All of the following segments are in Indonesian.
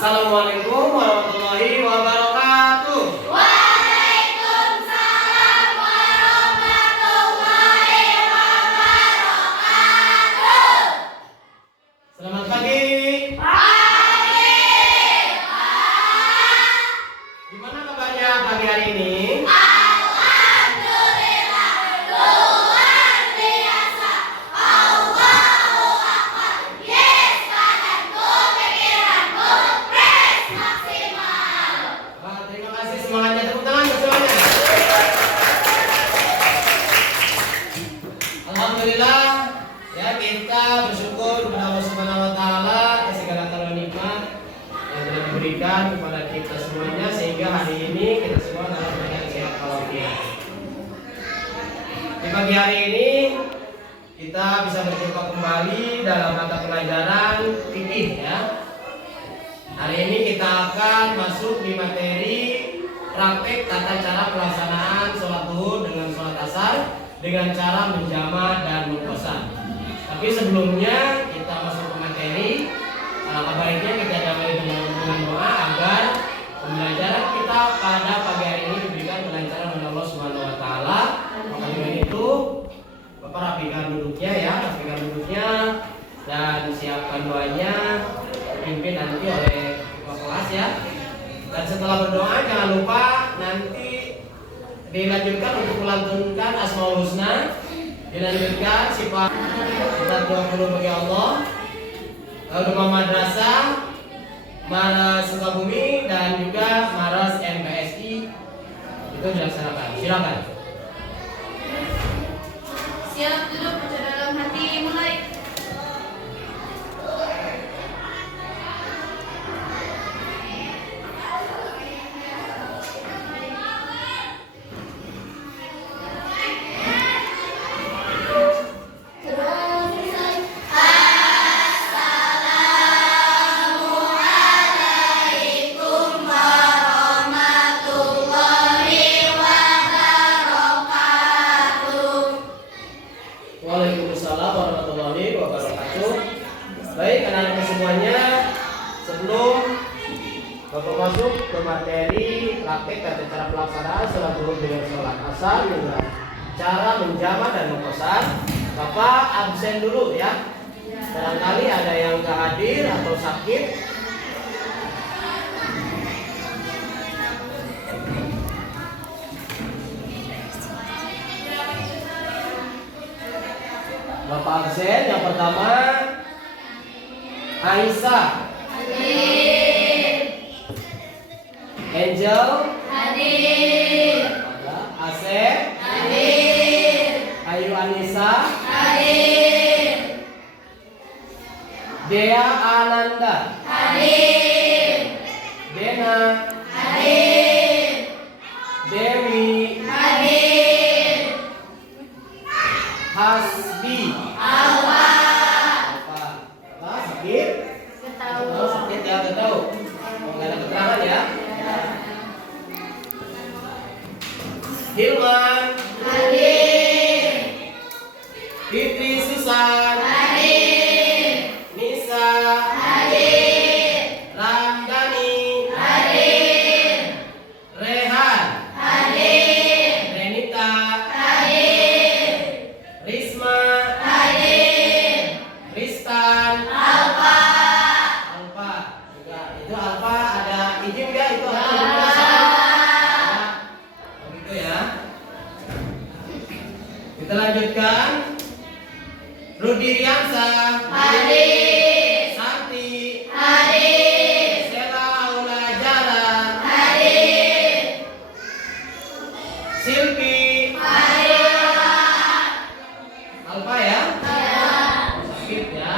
Assalamualaikum warahmatullahi wabarakatuh. Waalaikumsalam warahmatullahi wabarakatuh. Selamat pagi. Pagi. Gimana kabarnya pagi hari ini? Alhamdulillah luar biasa. Allahu Akbar. Yes, badanku, pikiranku, press maksimal. Wah, terima kasih semangatnya, tepuk tangan buat semuanya. Alhamdulillah ya, kita bersyukur kepada Allah Subhanahu wa taala atas segala karunia nikmat yang telah diberikan kepada kita semuanya sehingga hari ini kita semua dalam keadaan sehat walafiat. Di pagi hari ini kita bisa berjumpa kembali dalam mata pelajaran fikih ya. Hari ini kita akan masuk di materi praktek tata cara pelaksanaan sholat zuhur dengan sholat asar dengan cara menjama dan mengqasar. Tapi sebelumnya kita masuk ke materi, alangkah baiknya kita damai dengan doa agar pembelajaran kita pada pagi hari ini diberikan kelancaran oleh Allah Subhanahu wa taala. Maka dengan itu Bapak rapikan duduknya ya, rapikan duduknya dan siapkan doanya dipimpin nanti oleh Bapak kelas ya. Dan setelah berdoa jangan lupa nanti dilanjutkan untuk melantunkan Asmaul Husna, dilanjutkan sifat 20 bagi Allah, Rumah Madrasah, Maras Sukabumi dan juga Maras MPSI itu dilaksanakan. Silakan. Siap duduk baca dalam hati mulai. Assalamualaikum warahmatullahi wabarakatuh. Waalaikumsalam warahmatullahi wabarakatuh. Baik anak-anak semuanya, sebelum Bapak masuk ke materi praktek tata cara pelaksanaan sholat zuhur dengan sholat asar dengan cara menjama dan mengqasar, Bapak absen dulu ya. Barangkali ada yang nggak hadir atau sakit. Bapak absen. Yang pertama Aisyah, Angel, Hadir. Asep, Hadir. Ayu Anissa, Hadir. Dea Ananda, Hadir. Dena, Hadir. Dewi, Hadir. Hasbi. Alfa. Apa? Apa? Sakit? Oh, sakit ya, nggak tahu. Oh, nggak ada keterangan ya. Hilman, Hadir. Fitri Susan, Hadir. Nisa, Hadir. Ramdhani, Hadir. Rehan, Hadir. Renita, Hadir. Risma, Hadir. Ristan, Alfa. Alfa. Juga itu Alfa ada izin nggak itu? Ada. Begitu ya. Kita lanjutkan. Rudi Riansa, Hadir. Santi, Hadir. Sela Aula Jara, Hadir. Silvi, Hadir. Alfa ya. Sakit ya.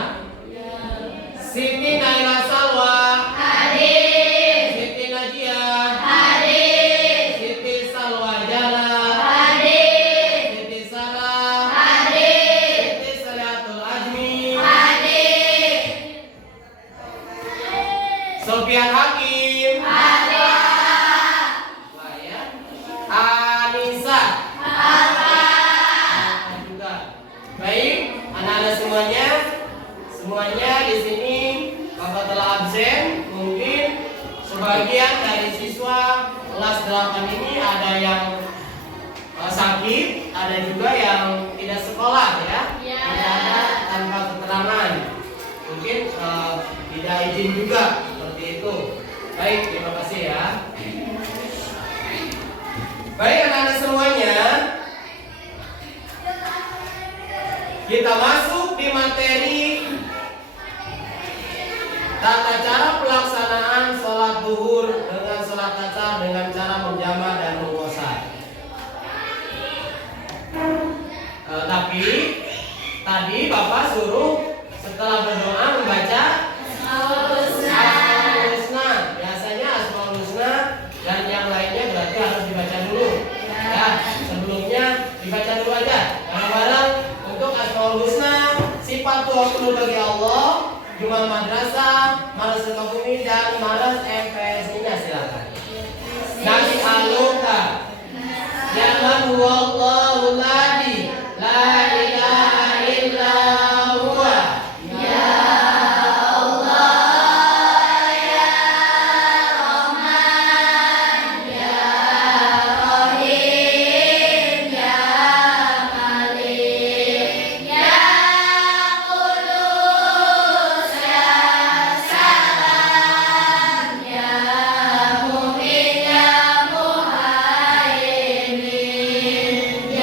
Siti Naila Salwa, Hadir. Siti Najia, Hadir. Siti Salwa Jala, Hadir. Siti Sarah, Hadir. Siti Salatul Azmi, Hadir. sekolahkan ini ada yang sakit, ada juga yang tidak sekolah ya. Ya. Tidak ada tanpa keterangan. Mungkin tidak izin juga seperti itu. Baik, terima kasih ya. Baik anak-anak semuanya, kita masuk di materi tata cara pelaksanaan sholat duhur dengan sholat asar dengan cara menjama' dan mengqasar. Tapi tadi Bapak suruh setelah berdoa membaca Asmaul Husna. Biasanya Asmaul Husna dan yang lainnya berarti harus dibaca dulu. Ya, sebelumnya dibaca dulu aja. Bareng-bareng untuk Asmaul Husna, sifat Tuhan bagi Allah, Jumal Madrasah, Maras Sukabumi dan Maras MPS-nya silakan. Nabi Aluka. Ya man huwallahu ladi la ilaha illa huwa. Ya Allah, ya Rahman, ya Rahim, ya Malik, ya Qudus, ya Salam, ya Mu'min, ya Muhaimin, ya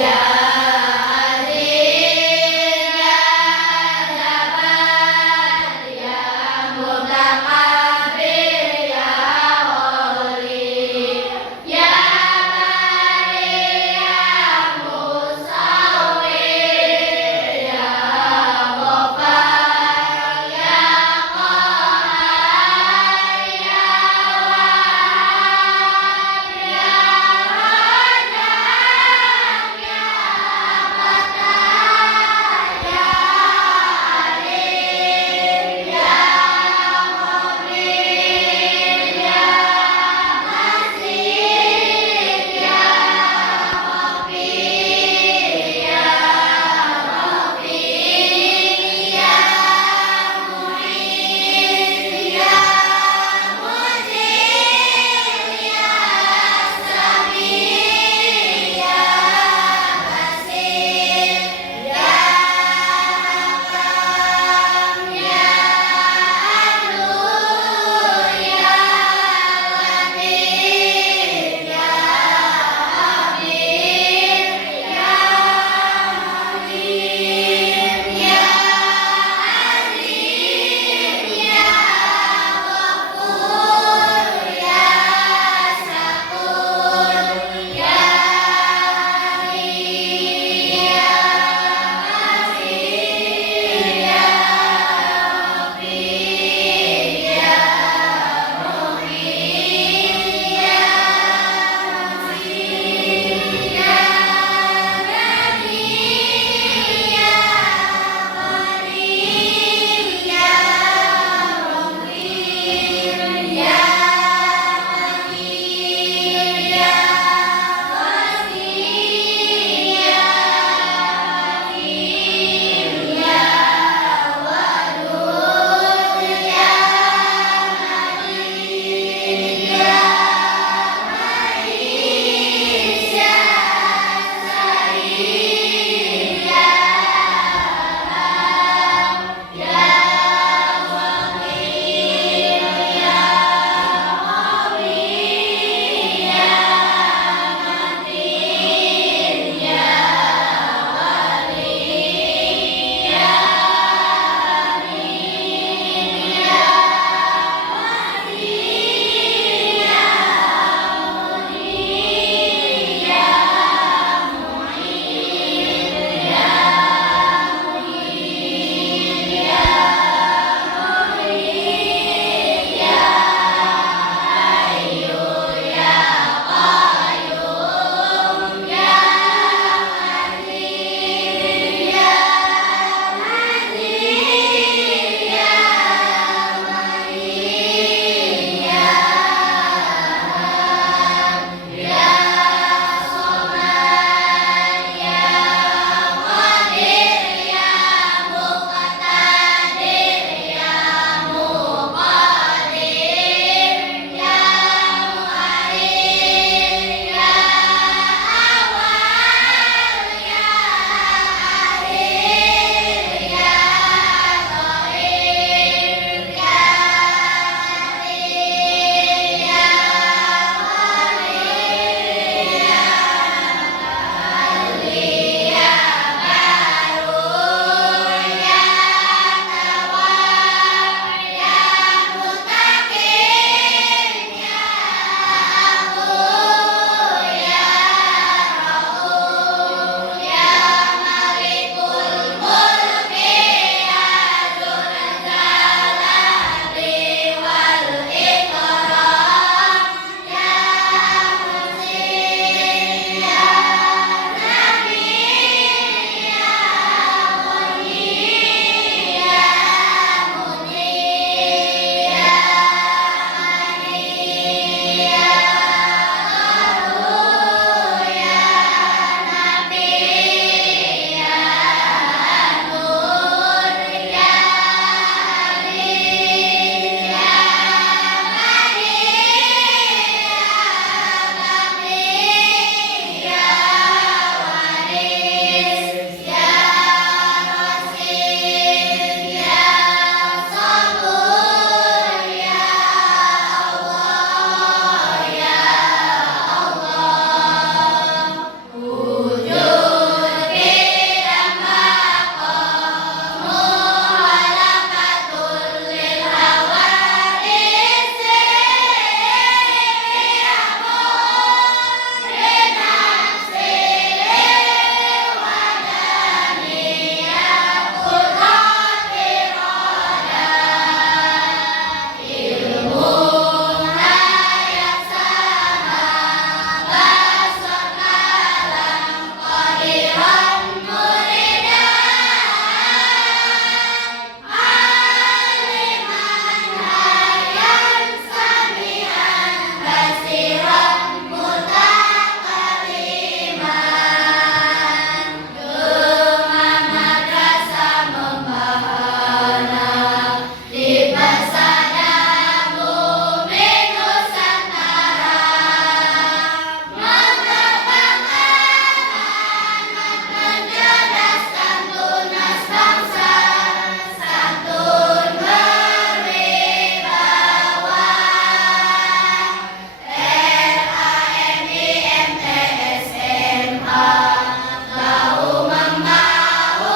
bahu membahu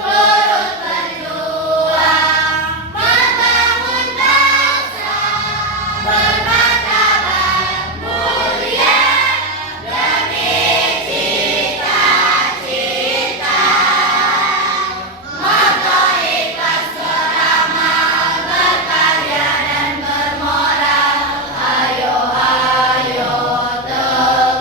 turut berjuang membangun bangsa bermartabat mulia demi cita-cita. Moto ikhlas beramal berkarya dan bermoral, ayo ayo tegakkan.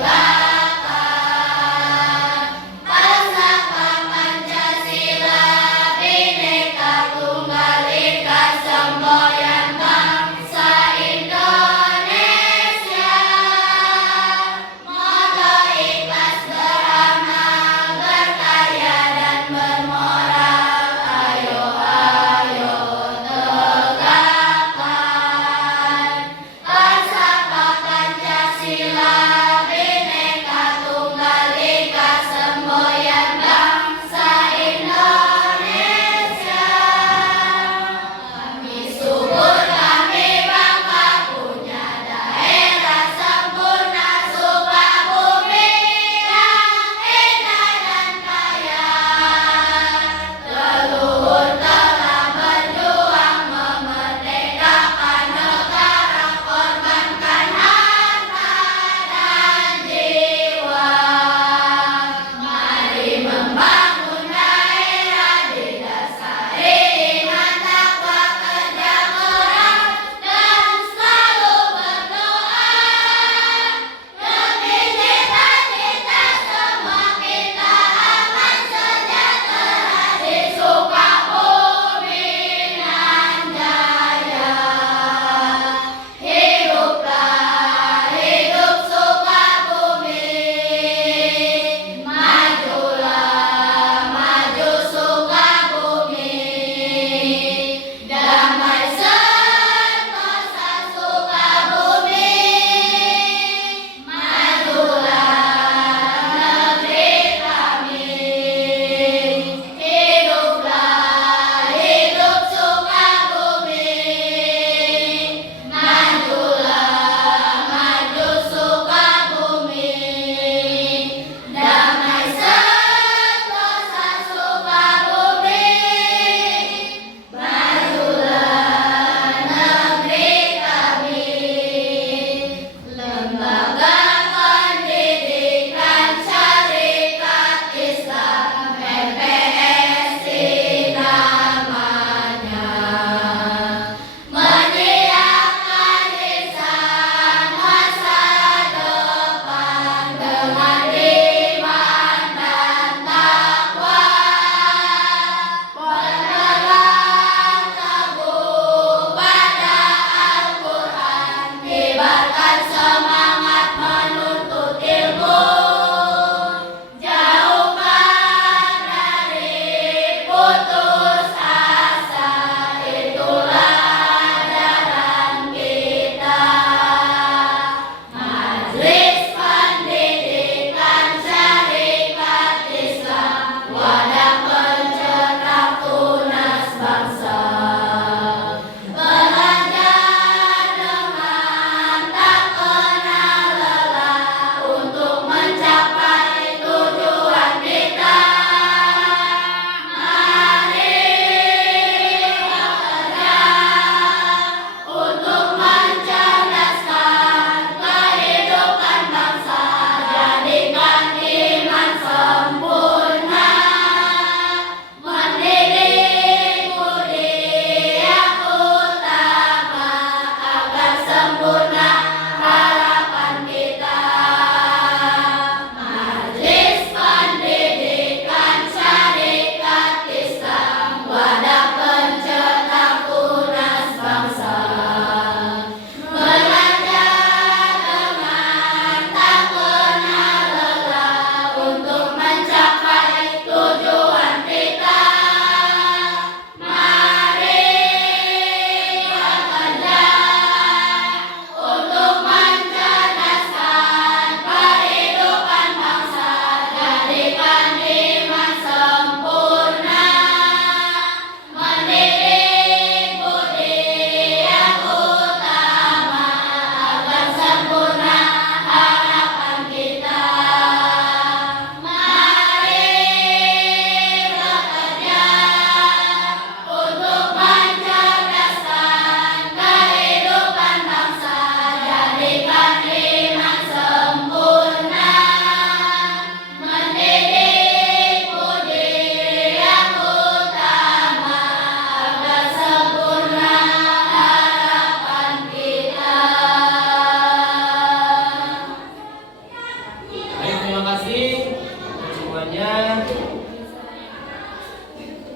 semuanya.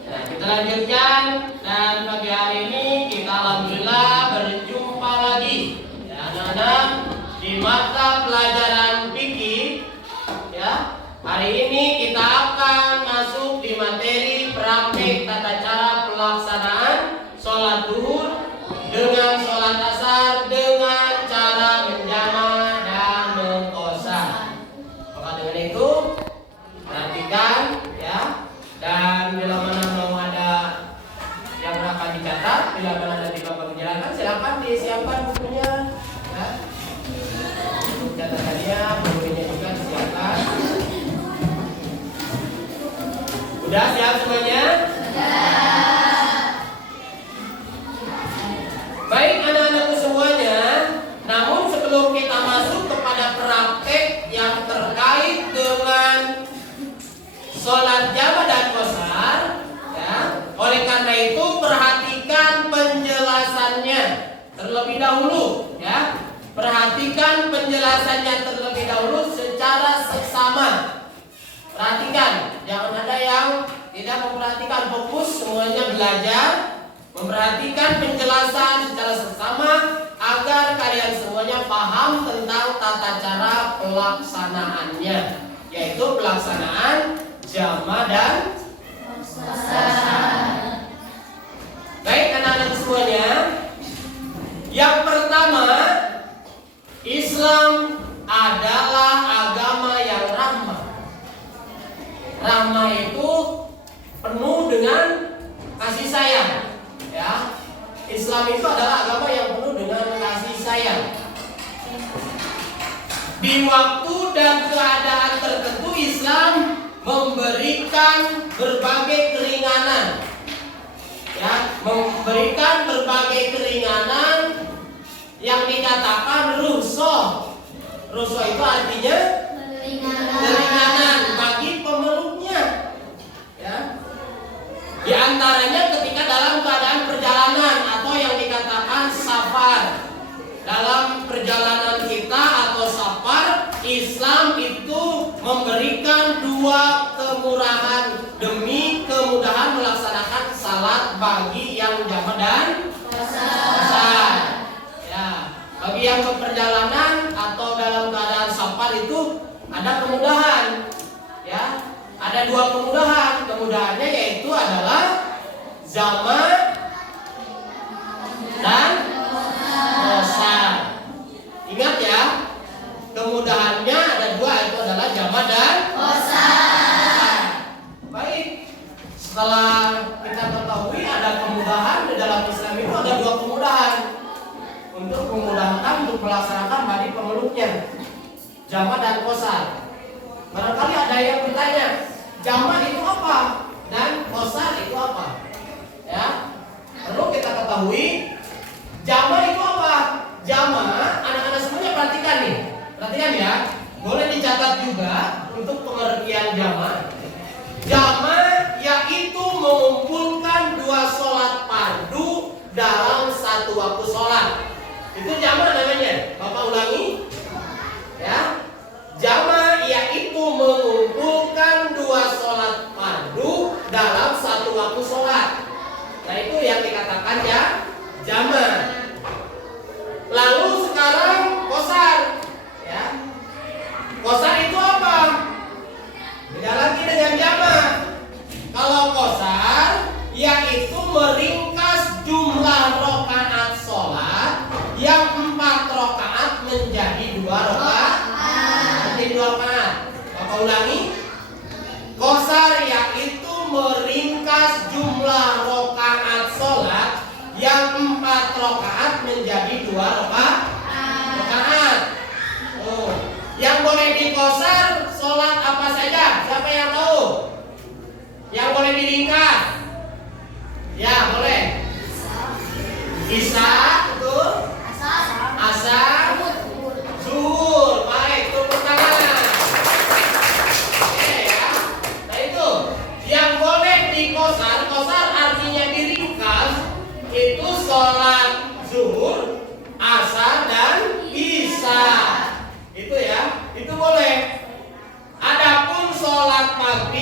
Nah, kita lanjutkan, dan pagi hari ini kita alhamdulillah berjumpa lagi ya anak-anak di mata pelajaran fikih ya. Hari ini kita akan masuk di materi praktik tata cara pelaksanaan sholat duhur dengan sholat asar dengan cara menjama dan mengqasar. Maka dengan itu perhatikan ya, dan bila mana mau ada yang akan dicatat, bila mana nanti Bapak menjalankan, silakan disiapkan bukunya ya. Catatannya, bukunya juga disiapkan. Udah siap semuanya? Baik anak-anakku semuanya, namun sebelum kita masuk kepada praktek yang terkait dengan sholat jama dan qasar ya, oleh karena itu perhatikan penjelasannya terlebih dahulu ya. Perhatikan penjelasannya terlebih dahulu secara seksama. Perhatikan, jangan ada yang tidak memperhatikan. Fokus semuanya belajar, memperhatikan penjelasan secara seksama agar kalian semuanya paham tentang tata cara pelaksanaannya, yaitu pelaksanaan jama dan qasar. Baik anak-anak semuanya, yang pertama, Islam adalah agama yang rahmah. Rahmah itu penuh dengan kasih sayang ya. Islam itu adalah agama yang penuh dengan kasih sayang. Di waktu dan keadaan tertentu Islam memberikan berbagai keringanan ya, memberikan berbagai keringanan yang dikatakan rukhsah. Rukhsah itu artinya keringanan bagi pemeluknya ya. Di antaranya ketika dalam keadaan perjalanan atau yang dikatakan safar. Dalam perjalanan kita atau safar, Islam itu memberikan dua kemurahan demi kemudahan melaksanakan salat bagi yang jama dan qasar. Ya, bagi yang berperjalanan atau dalam keadaan safar itu ada kemudahan ya. Ada dua kemudahan. Kemudahannya yaitu adalah jama dan qasar. Ingat ya, kemudahannya ada dua, itu adalah jama dan qasar. Baik, setelah kita ketahui ada kemudahan di dalam Islam itu, ada dua kemudahan untuk memudahkan untuk melaksanakan bagi pemeluknya, jama dan qasar. Barangkali ada yang bertanya, jama itu apa dan qasar itu apa? Ya, perlu kita ketahui jama itu apa. Jama, anak-anak semuanya perhatikan nih, perhatikan ya. Boleh dicatat juga untuk pengertian jama. Jama yaitu mengumpulkan dua sholat fardu dalam satu waktu sholat. Itu jama namanya. Bapak ulangi ya. Jama yaitu mengumpulkan dua sholat fardu dalam satu waktu sholat. Nah itu yang dikatakan ya jama. Lalu sekarang qasar ya. Qasar itu apa? Beda lagi dengan jama. Kalau qasar yaitu meringkas jumlah rakaat sholat yang 4 rakaat menjadi 2 rakaat. Menjadi 2 rakaat. Bapak ulangi. Qasar yaitu meringkas jumlah rakaat sholat yang 4 rakaat menjadi 2 rakaat. Oh, yang boleh diqasar sholat apa saja? Siapa yang tahu? Yang boleh diringkas? Ya, boleh. Isya, betul. Asar, zuhur. Baik, tepuk tangan. Oke ya. Nah itu, yang boleh diqasar, qasar artinya diringkas, itu sholat zuhur, asar dan isya. Itu ya, itu boleh. Adapun sholat maghrib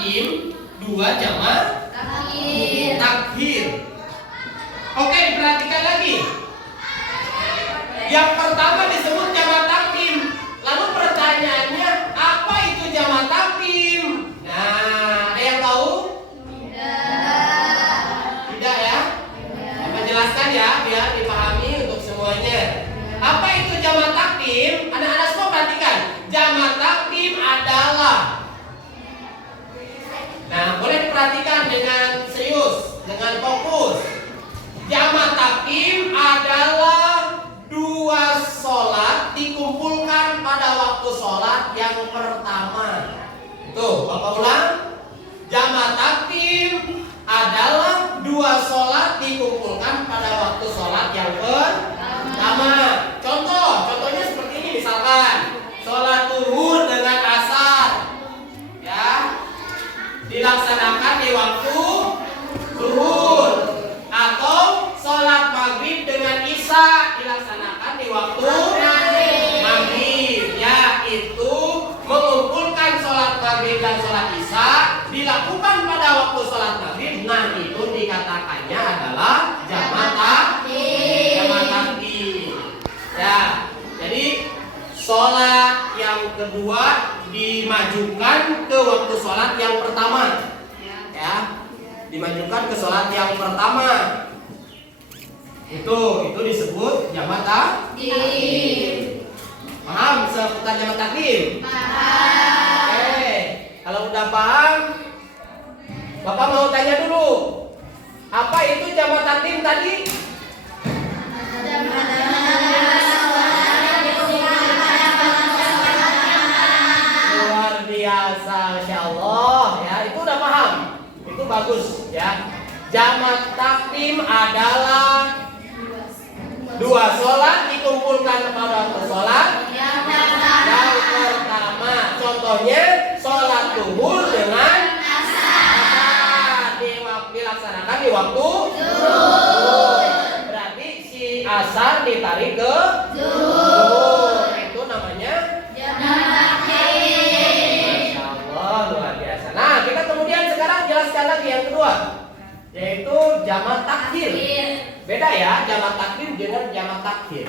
takdim, dua jamak Takhir. takhir. Oke, diperhatikan lagi. Yang pertama disebut jamak takdim. Lalu pertanyaannya, apa itu jamak takdim? Nah, ada yang tahu? Tidak ya? Bapak jelaskan ya, biar dipahami untuk semuanya. Apa itu jamak takdim? Anak-anak semua perhatikan. Jamak takdim adalah. Nah, boleh diperhatikan dengan serius, dengan fokus. Jamak takdim adalah dua sholat dikumpulkan pada waktu sholat yang pertama. Tuh, Bapak ulang. Jamak takdim adalah dua sholat dikumpulkan pada waktu sholat yang pertama. Contohnya seperti ini misalkan sholat zuhur dengan asar, ya, dilaksanakan di waktu zuhur, atau sholat maghrib dengan isya dilaksanakan di waktu maghrib, yaitu mengumpulkan sholat maghrib dan sholat isya dilakukan pada waktu sholat maghrib. Nah, itu dikatakannya adalah jamak takdim. Ya, jadi sholat yang kedua dimajukan ke waktu sholat yang pertama. Ya, dimajukan ke sholat yang pertama. Itu disebut jamak takdim. Paham seputar jamak takdim? Paham. Oke, kalau udah paham, Bapak mau tanya dulu, apa itu jamak takdim tadi? Luar biasa, Masya Allah. Ya, itu udah paham. Itu bagus ya. Jamak takdim adalah dua sholat dikumpulkan pada waktu sholat yang pertama. Contohnya sholat zuhur dengan asar dilaksanakan di waktu zuhur. Berarti si asar ditarik ke zuhur. Itu namanya Jamak takdim. Masya Allah, luar biasa. Nah, kita kemudian sekarang jelaskan lagi yang kedua, yaitu jamak takhir. Beda ya jamak takdim dengan jamak takhir.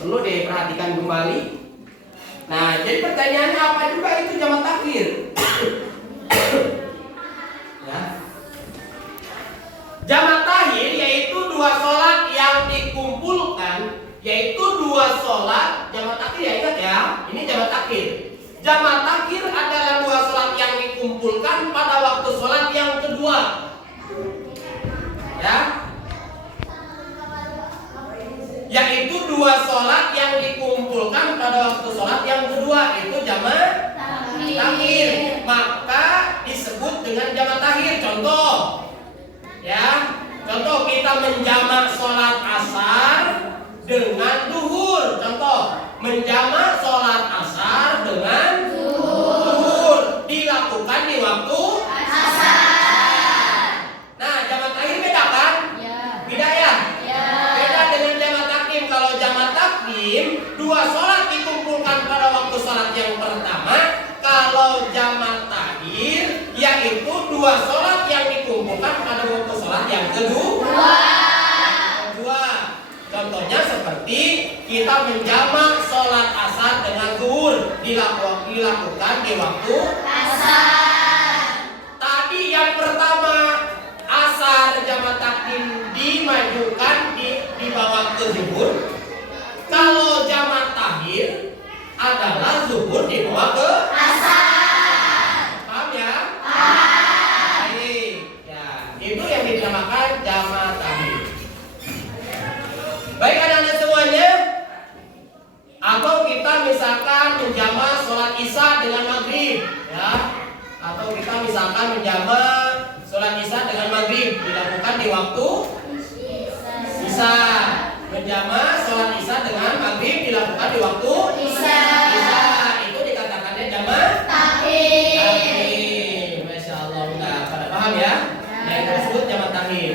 Perlu diperhatikan kembali. Nah, jadi pertanyaannya apa juga itu jamak takhir? Ya. Jamak takhir yaitu dua sholat yang dikumpulkan, yaitu dua sholat jamak takhir ya, ingat ya. Ini jamak takhir. Jamak takhir adalah dua sholat yang dikumpulkan pada waktu sholat yang kedua. Ya. Yaitu dua sholat yang dikumpulkan pada waktu sholat yang kedua, itu jamak takhir. Maka disebut dengan jamak takhir. Contoh, ya, contoh kita menjamak sholat asar dengan zuhur. Contoh, menjamak sholat asar dengan zuhur dilakukan di waktu asar. Nah, jamak takhir beda kan? Beda ya? Beda dengan jamak takdim. Kalau jamak takdim, dua sholat dikumpulkan pada waktu sholat yang pertama. Kalau jamak takhir, yaitu dua sholat yang dikumpulkan pada waktu sholat yang kedua. Contohnya seperti kita menjamak sholat asar dengan zuhur dilakukan di waktu asar. Tadi yang pertama asar jamak takdim dimajukan dibawa ke zuhur. Kalau jamak takhir adalah zuhur dibawa ke asar. Paham ya? Paham. Ya, itu yang dinamakan jamak takhir. Baik anak-anak semuanya, atau kita misalkan menjamak sholat isya dengan maghrib, ya, atau kita misalkan menjamak sholat isya dengan maghrib dilakukan di waktu isya. Menjamak sholat isya dengan maghrib dilakukan di waktu isya. Itu dikatakannya jamak takhir. Masya Allah, udah pada paham ya? Nah, itu disebut jamak takhir.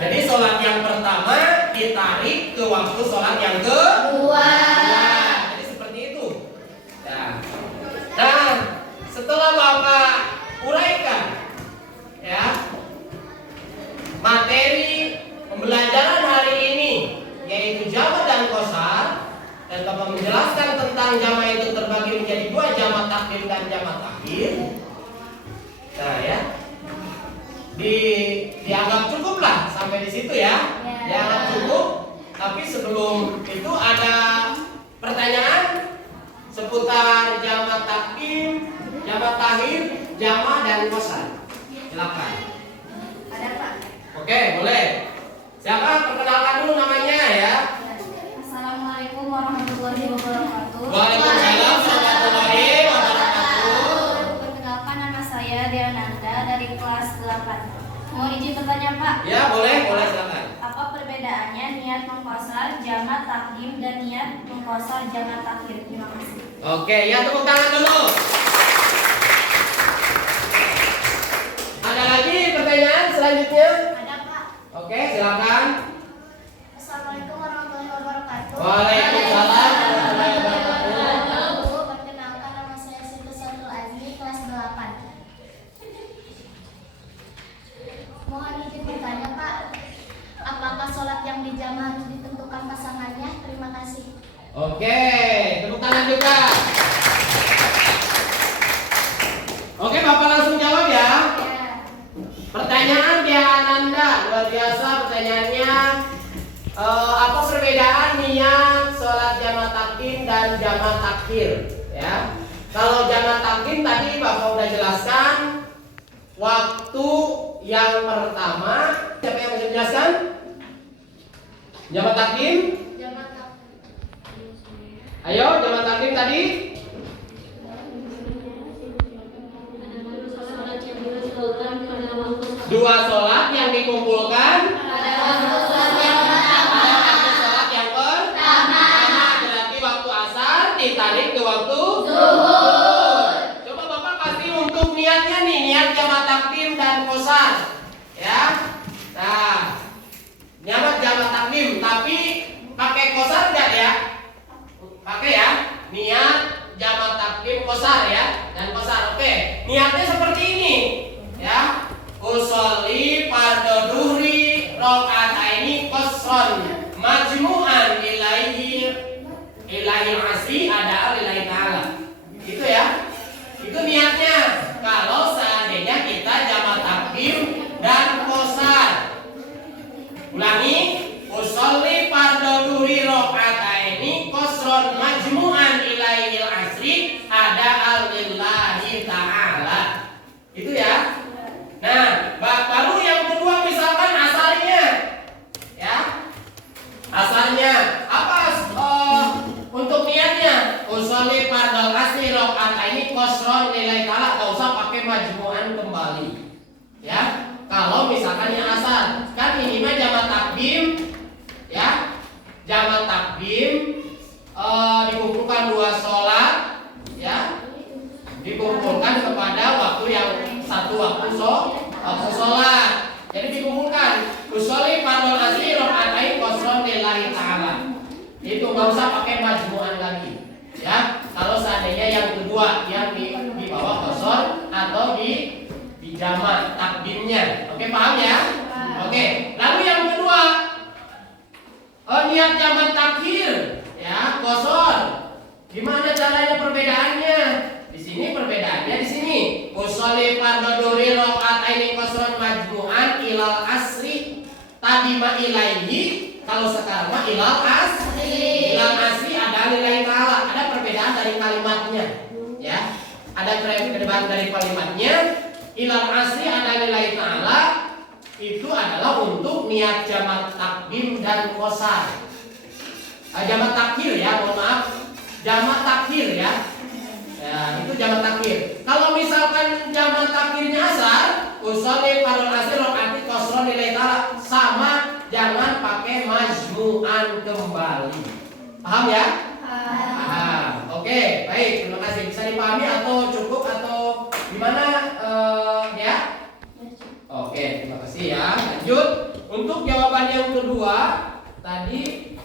Jadi sholat yang pertama ditarik ke waktu sholat yang kedua. Jadi seperti itu. Nah, materi pembelajaran hari ini yaitu jamak dan qasar, dan Bapak menjelaskan tentang jamak itu terbagi menjadi dua, jamak takdim dan jamak takhir. Nah ya, dianggap cukup lah sampai di situ ya. Dianggap cukup. Tapi sebelum itu ada pertanyaan seputar jamak takdim, jamak takhir, jamak dan qasar. Silakan. Ada Pak. Oke, boleh. Siapa? Perkenalkan dulu namanya ya. Assalamualaikum warahmatullahi wabarakatuh. Waalaikumsalam warahmatullahi wabarakatuh. Perkenalkan, nama saya Deananda dari kelas 8. Mau izin bertanya Pak? Ya, boleh silakan. Apa perbedaannya niat mengqasar jamak takdim dan niat mengqasar jamak takhir? Terima kasih. Oke, ya tepuk tangan dulu. Ada lagi pertanyaan selanjutnya? Ada Pak. Oke, silakan. Assalamualaikum warahmatullahi wabarakatuh. Waalaikumsalam warahmatullahi wabarakatuh. Perkenalkan, nama saya Siti Satul Azmi, kelas 8. Mohon izin bertanya Pak, apakah sholat yang dijama harus ditentukan pasangannya? Terima kasih. Oke, tepuk tangan juga. Oke, Bapak langsung jawab ya. Pertanyaan dia Ananda, luar biasa pertanyaannya. Apa perbedaan niat sholat jamak takdim dan jamak takhir? Ya, kalau jamak takdim tadi Bapak udah jelaskan waktu yang pertama. Siapa yang bisa menjelaskan? Jamak takdim? Ayo, jamak takdim tadi. Dua sholat yang dikumpulkan pada waktu sholat yang pertama, berarti waktu asar ditarik ke waktu zuhur. Coba Bapak kasih untuk niatnya nih, niat jamak takdim dan qasar ya. Nah, jamak takdim tapi pakai qasar enggak ya? Pakai ya, niat jamak takdim qasar ya, dan qasar. Oke, niatnya seperti ini ya. Usolli fardhu dhuhri rakaataini qasran majmu'an ilahi asri ada lillahi ta'ala. Gitu ya. Itu niatnya. Kalau seandainya kita jamak takdim dan qasar. Ulangi, usolli fardhu dhuhri rakaataini qasran majmu'an ilahi asri ada lillahi ta'ala. Itu ya. Nah, baru yang kedua misalkan asarnya, ya, asarnya apa? Untuk niatnya, usolli fardhu asri rakaataini qasran lillahi ta'ala, enggak usah pakai majmu'an kembali, ya. Kalau misalkan yang asar, kan ini mah jamak takdim, ya, jamak takdim dikumpulkan dua sholat, ya, dikumpulkan kepada waktu yang satu waktu sholat. Jadi dikumpulkan usolli fardhu asri rakaatain qasran lillahi ta'ala. Itu nggak usah pakai majmu'an lagi. Ya, kalau seandainya yang kedua yang di bawah qasar atau di jamak takdimnya. Oke, paham ya? Oke. Lalu yang kedua, niat jamak takhir, ya, qasar. Gimana caranya perbedaannya? Di sini perbedaannya di sini. Usolli fardhu dhuhri rakaataini qasran majmu'an ilal asri. Tadi ma ilaihi, kalau sekarang ma ilal asri. Ilal asri ada lillahi ta'ala. Ada perbedaan dari kalimatnya, ya. Ada perbedaan dari kalimatnya. Ilal asri ada lillahi ta'ala. Itu adalah untuk niat jamak takdim dan qasar. Jamak takhir ya, mohon maaf. Jamak takhir ya. Ya, itu jamak takhir. Kalau misalkan jamak takhirnya asar, usolli fardhu asri rakaati qasran lillahi ta'ala, sama, jangan pakai majmu'an kembali. Paham ya? Paham. Oke, baik, terima kasih. Bisa dipahami atau cukup atau gimana ya? Oke, terima kasih ya. Lanjut untuk jawaban yang kedua tadi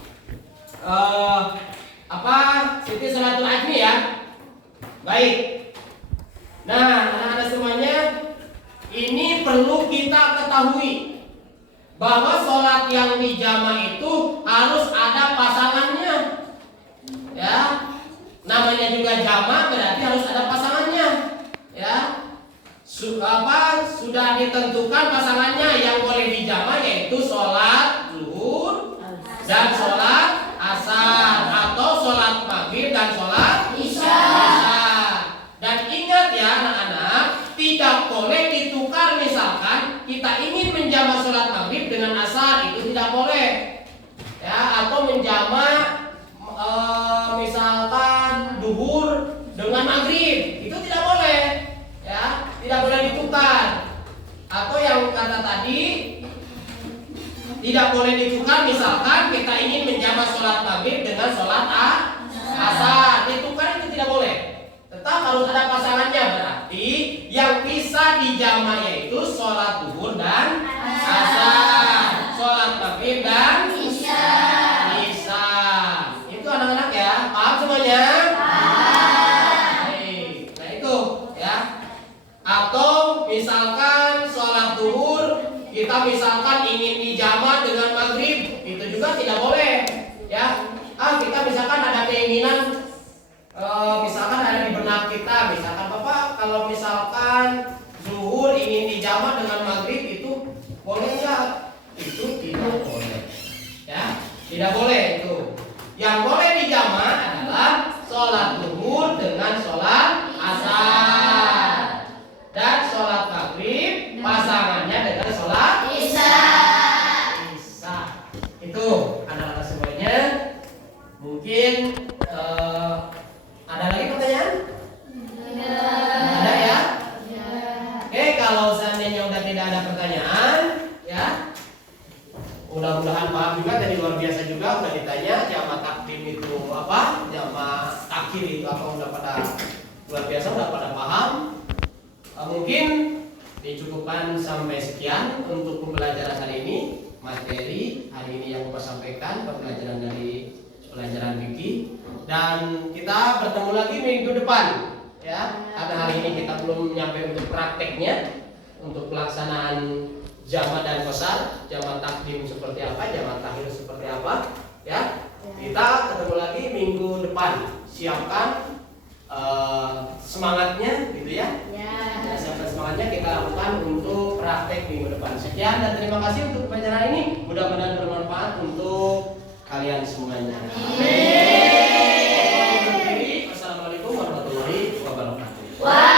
Siti Salatul Azmi ya. Baik. Nah, anak-anak semuanya, ini perlu kita ketahui. bahwa sholat yang dijama itu harus ada pasangannya. Ya, namanya juga jama berarti harus ada pasangannya. Ya, sudah ditentukan pasangannya yang boleh dijama yaitu sholat zuhur dan sholat asar atau sholat maghrib dan sholat isya. Dan ingat ya anak-anak, tidak boleh ditukar. Misalkan kita ingin menjama sholat maghrib dengan asar, itu tidak boleh. Ya, atau menjama misalkan duhur dengan maghrib, itu tidak boleh. Ya, tidak boleh ditukar. Atau yang kata tadi, tidak boleh ditukar. Misalkan kita ingin menjama sholat maghrib dengan sholat asar, ditukar itu tidak boleh. Tetap harus ada pasangannya. Berarti yang bisa dijama yaitu sholat duhur dan asar, sholat maghrib dan isya. Itu anak-anak ya, paham semuanya? Nah itu ya. Atau misalkan sholat duhur kita misalkan ingin dijama dengan maghrib, itu juga tidak boleh. Ya, kita misalkan ada keinginan. Misalkan ada di benak kita, misalkan Bapak kalau misalkan zuhur ingin dijama dengan maghrib itu boleh nggak? Itu tidak boleh. Ya, tidak boleh itu. Yang boleh dijama adalah sholat zuhur dengan sholat asar dan sholat maghrib pasangannya dengan sholat isya. Itu anak-anak semuanya. Mungkin ada lagi pertanyaan? Ada ya? Oke, kalau seandainya udah tidak ada pertanyaan, ya, mudah-mudahan paham juga. Tadi luar biasa juga udah ditanya jama takdim itu apa, jama takhir itu apa, udah pada luar biasa, udah pada paham. Mungkin dicukupkan sampai sekian untuk pembelajaran hari ini. Materi hari ini yang Bapak sampaikan pembelajaran dari pelajaran fikih, dan kita bertemu lagi minggu depan ya, karena hari ini kita belum nyampe untuk prakteknya, untuk pelaksanaan jama dan qasar, jama takdim seperti apa, jama takhir seperti apa ya. Kita ketemu lagi minggu depan. Siapkan semangatnya gitu ya. Siapkan semangatnya, kita lakukan untuk praktek minggu depan. Sekian dan terima kasih untuk pembelajaran ini, mudah-mudahan bermanfaat untuk kalian semuanya. Amin. Assalamualaikum warahmatullahi wabarakatuh.